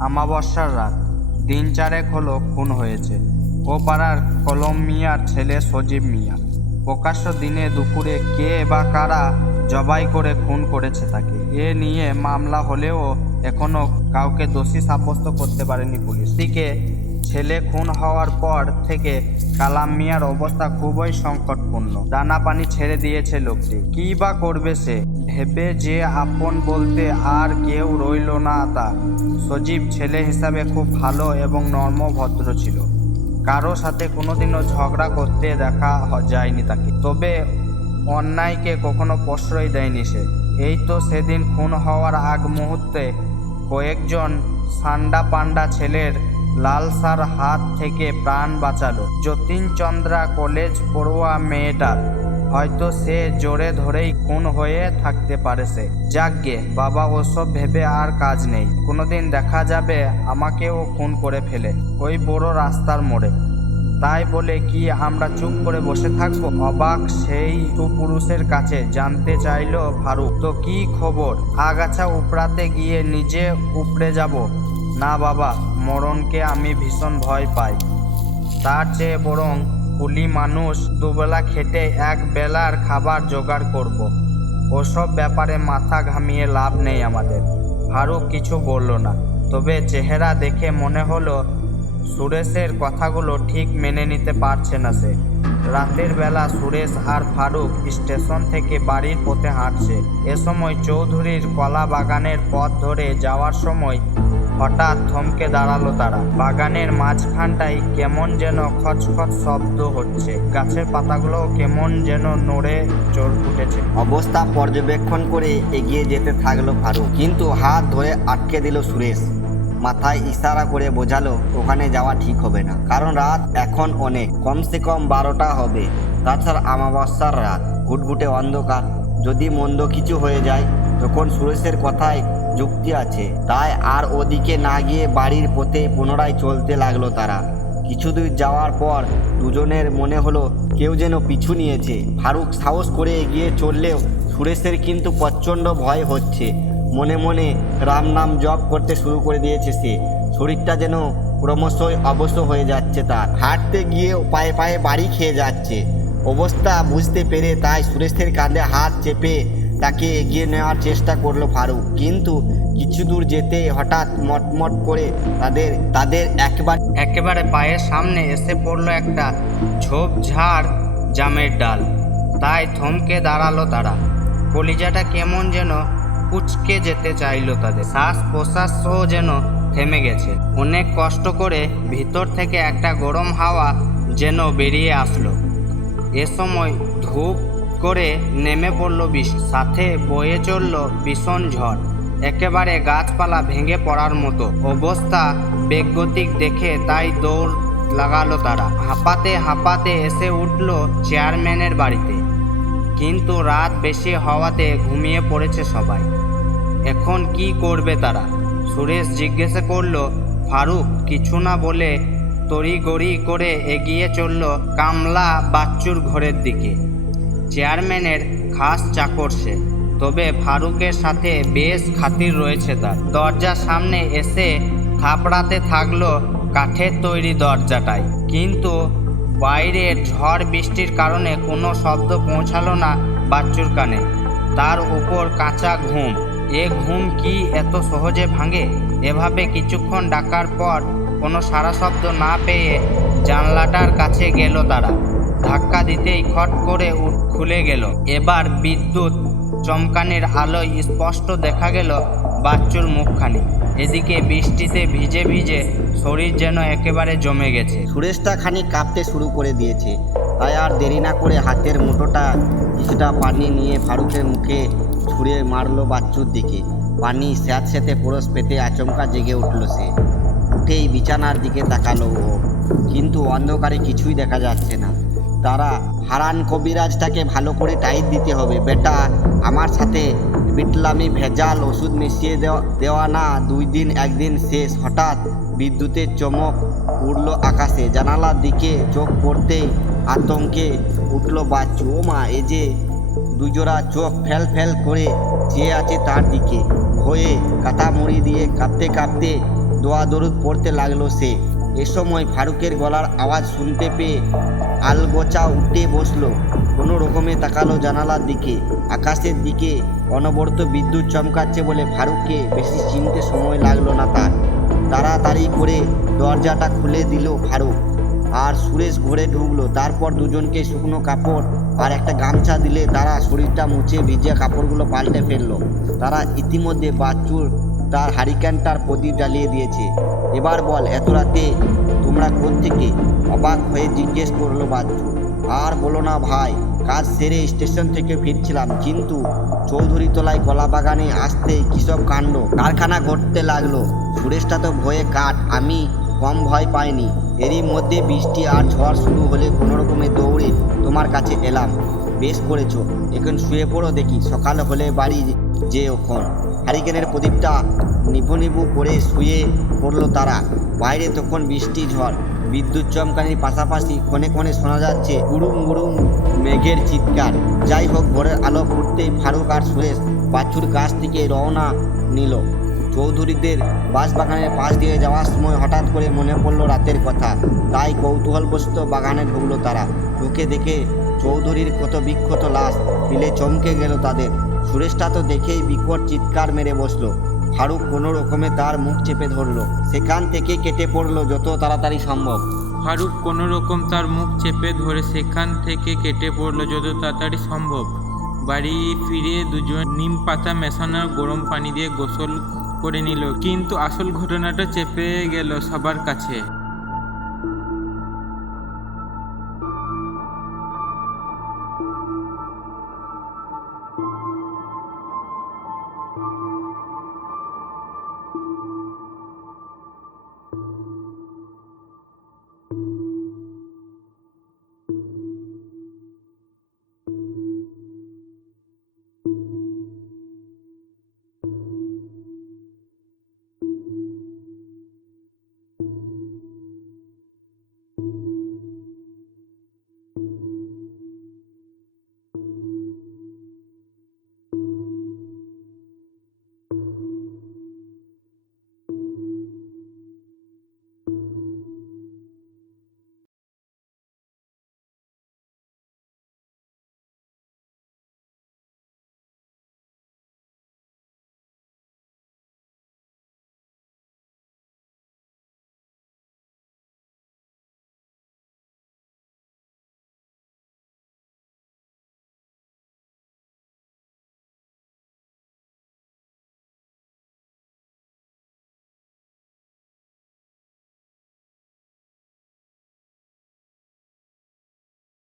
আমাবস্যার রাত, দিন চারেক হলো খুন হয়েছে ও পাড়ার কলম মিয়ার ছেলে সজীব মিয়া। প্রকাশ্য দিনে দুপুরে কে বা কারা জবাই করে খুন করেছে তাকে, এ নিয়ে মামলা হলেও এখনো কাউকে দোষী সাব্যস্ত করতে পারেনি পুলিশ। দিকে ছেলে খুন হওয়ার পর থেকে কালাম মিয়ার অবস্থা খুবই সংকটপূর্ণ। দানা পানি ছেড়ে দিয়েছে লোকটি, কী বা করবে সে ভেবে যে আপন বলতে আর কেউ রইল না তার। সজীব ছেলে হিসাবে খুব ভালো এবং নর্ম ভদ্র ছিল, কারো সাথে কোনোদিনও ঝগড়া করতে দেখা যায়নি তাকে, তবে অন্যায়কে কখনো প্রশ্রয় দেয়নি সে। এই তো সেদিন খুন হওয়ার আগ মুহূর্তে কয়েকজন সান্ডা পান্ডা ছেলের লালসার হাত থেকে প্রাণ বাঁচালো যতীন চন্দ্রা কলেজ পড়ুয়া মেয়েটার। হয়তো সে জোরে ধরেই খুন হয়ে থাকতে পারে সে। যাকগে বাবা, ওসব ভেবে আর কাজ নেই, কোনোদিন দেখা যাবে আমাকেও খুন করে ফেলে ওই বড় রাস্তার মোড়ে। তাই বলে কি আমরা চুপ করে বসে থাকবো? অবাক সেই সুপুরুষের কাছে জানতে চাইল ফারুক, তো কি খবর? আগাছা উপড়াতে গিয়ে নিজে উপড়ে যাব? না বাবা, মরণকে আমি ভীষণ ভয় পাই। তার চেয়ে বরং কুলি মানুষ দুবেলা খেটে এক বেলার খাবার জোগাড় করব। ওসব ব্যাপারে মাথা ঘামিয়ে লাভ নেই আমাদের। ফারুক কিছু বলল না, তবে চেহারা দেখে মনে হলো সুরেশের কথাগুলো ঠিক মেনে নিতে পারছে না সে। রাতের বেলা সুরেশ আর ফারুক স্টেশন থেকে বাড়ির পথে হাঁটছে। এ সময় চৌধুরীর কলা বাগানের পথ ধরে যাওয়ার সময় হঠাৎ থমকে দাঁড়ালো তারা। বাগানের মাঝখানটায় কেমন যেন খচখচ শব্দ হচ্ছে, গাছের পাতাগুলো কেমন যেন নড়ে চড় উঠেছে। অবস্থা পর্যবেক্ষণ করে এগিয়ে যেতে থাকলো ফারুক, কিন্তু হাত ধরে আটকে দিল সুরেশ। মাথায় ইশারা করে বোঝালো ওখানে যাওয়া ঠিক হবে না, কারণ রাত এখন অনেক, কমসে কম 12টা হবে। তাছাড়া আমাবস্যার রাত, ঘুটঘুটে অন্ধকার, যদি মন্দ কিছু হয়ে যায় তখন সুরেশের কথায় যুক্তি আছে। তাই আর ওদিকে না গিয়ে বাড়ির পথে পুনরায় চলতে লাগলো তারা। কিছু দূর যাওয়ার পর দুজনের মনে হলো কেউ যেন পিছু নিয়েছে। ফারুক সাহস করে এগিয়ে চললেও সুরেশের কিন্তু প্রচণ্ড ভয় হচ্ছে। মনে মনে রাম নাম জপ করতে শুরু করে দিয়েছে সে। শরীরটা যেন ক্রমশই অবশ হয়ে যাচ্ছে তার। হাঁটতে গিয়ে পায়ে পায়ে বাড়ি খেয়ে যাচ্ছে। অবস্থা বুঝতে পেরে তাই সুরেশের কাঁধে হাত চেপে তাকে এগিয়ে নেওয়ার চেষ্টা করলো ফারুক, কিন্তু কিছু দূর যেতে হঠাৎ মটমট করে তাদের একেবারে পায়ের সামনে এসে পড়লো একটা ঝোপঝাড় জামের ডাল। তাই থমকে দাঁড়ালো তারা। কলিজাটা কেমন যেন কুচকে যেতে চাইলো তাদের, শ্বাস প্রশ্বাসও যেন থেমে গেছে। অনেক কষ্ট করে ভিতর থেকে একটা গরম হাওয়া যেন বেরিয়ে আসলো। এ সময় ধূপ করে নেমে পড়লো বৃষ্টি, সাথে বয়ে চলল ভীষণ ঝড়, একেবারে গাছপালা ভেঙে পড়ার মতো অবস্থা। বেগগতিক দেখে তাই দৌড় লাগালো তারা। হাঁপাতে হাঁপাতে এসে উঠল চেয়ারম্যানের বাড়িতে, কিন্তু রাত বেশি হওয়াতে ঘুমিয়ে পড়েছে সবাই। এখন কি করবে তারা? সুরেশ জিজ্ঞেস করল। ফারুক কিছু না বলে তড়িগড়ি করে এগিয়ে চলল কামলা বাচ্চুর ঘরের দিকে। চেয়ারম্যানের খাস চাকর সে, তবে ফারুকের সাথে বেশ খাতির রয়েছে তার। দরজার সামনে এসে থাপড়াতে থাকলো কাঠের তৈরি দরজাটায়, কিন্তু বাইরের ঝড় বৃষ্টির কারণে কোনো শব্দ পৌঁছালো না বাচ্চুর কানে। তার উপর কাঁচা ঘুম, এ ঘুম কি এত সহজে ভাঙে? এভাবে কিছুক্ষণ ডাকার পর কোনো সারা শব্দ না পেয়ে জানলাটার কাছে গেল তারা। ধাক্কা দিতেই খট করে খুলে গেল। এবার বিদ্যুৎ চমকানির আলোয় স্পষ্ট দেখা গেল বাচ্চুর মুখখানি। এদিকে বৃষ্টিতে ভিজে ভিজে শরীর যেন একেবারে জমে গেছে। সুরেশটা খানিক কাঁপতে শুরু করে দিয়েছে। তাই আর দেরি না করে হাতের মুঠোটা কিছুটা পানি নিয়ে ফারুকের মুখে ছুঁড়ে মারলো বাচ্চুর দিকে। পানি স্যাঁতস্যাঁতে পরশ পেতে আচমকা জেগে উঠল সে। উঠেই বিছানার দিকে তাকালো ও, কিন্তু অন্ধকারে কিছুই দেখা যাচ্ছে না। তারা হারান কবিরাজটাকে ভালো করে টাইট দিতে হবে বেটা, আমার সাথে বিটলামি ভেজাল ওষুধ মিশিয়ে দেওয়া না, 2 দিন 1 দিন শেষ। হঠাৎ বিদ্যুতের চমক উড়ল আকাশে। জানালার দিকে চোখ পড়তেই আতঙ্কে উঠল বাচ্চু। ও মা, এ যে দুজোড়া চোখ ফেল ফেল করে চেয়ে আছে তার দিকে। ভয়ে কাঁথা মুড়ি দিয়ে কাঁপতে কাঁপতে দোয়া দরুদ পড়তে লাগলো সে। এ সময় ফারুকের গলার আওয়াজ শুনতে পেয়ে আলগোচা উঠে বসলো। কোনো রকমে তাকালো জানালার দিকে। আকাশের দিকে অনবরত বিদ্যুৎ চমকাচ্ছে বলে ফারুককে বেশি চিনতে সময় লাগলো না তার। তাড়াতাড়ি করে দরজাটা খুলে দিল ফারুক, আর সুরেশ ঘরে ঢুকলো। তারপর দুজনকে শুকনো কাপড় আর একটা গামছা দিলে তারা শরীরটা মুছে ভিজে কাপড়গুলো পাল্টে ফেললো। তারা ইতিমধ্যে বাচ্চুর তার হারিকেনটার প্রদীপ জ্বালিয়ে দিয়েছে। এবার বল, এত রাতে তোমরা কোত্থেকে? অবাক হয়ে জিজ্ঞেস করলো বাচ্চু। আর বলো না ভাই, কাজ সেরে স্টেশন থেকে ফিরছিলাম, কিন্তু চৌধুরীতলায় কলা বাগানে আসতেই কিসব কাণ্ড কারখানা ঘটতে লাগলো। সুরেশটা তো ভয়ে কাঠ, আমি কম ভয় পাইনি। এরই মধ্যে বৃষ্টি আর ঝড় শুরু হলে কোনো রকমে দৌড়ে তোমার কাছে এলাম। বেশ করেছো, এখন শুয়ে পড়ো দেখি, সকাল হলে বাড়ি যে ওখন। হারিকেনের প্রদীপটা নিভু নিভু করে শুয়ে পড়লো তারা। বাইরে তখন বৃষ্টি ঝড়, বিদ্যুৎ চমকানির পাশাপাশি ক্ষণে ক্ষণে শোনা যাচ্ছে গুড়ুম গুড়ুম মেঘের চিৎকার। যাই হোক, ভোরের আলো ফুটতেই ফারুক আর সুরেশ বাছুর গাছ থেকে রওনা নিল। চৌধুরীদের বাঁশবাগানের পাশ দিয়ে যাওয়ার সময় হঠাৎ করে মনে পড়লো রাতের কথা। তাই কৌতূহলবশত বাগানে ঢুকলো তারা। ঢুকে দেখে চৌধুরীর ক্ষত বিক্ষত লাশ পিলে চমকে গেল তাদের। সুরেশটা তো দেখেই বিকট চিৎকার মেরে বসলো। ফারুক কোনো রকমে তার মুখ চেপে ধরলো। সেখান থেকে কেটে পড়লো যত তাড়াতাড়ি সম্ভব। ফারুক কোনো রকম তার মুখ চেপে ধরে সেখান থেকে কেটে পড়লো যত তাড়াতাড়ি সম্ভব। বাড়ি ফিরে দুজন নিম পাতা মেশানো গরম পানি দিয়ে গোসল করে নিল, কিন্তু আসল ঘটনাটা চেপে গেল সবার কাছে।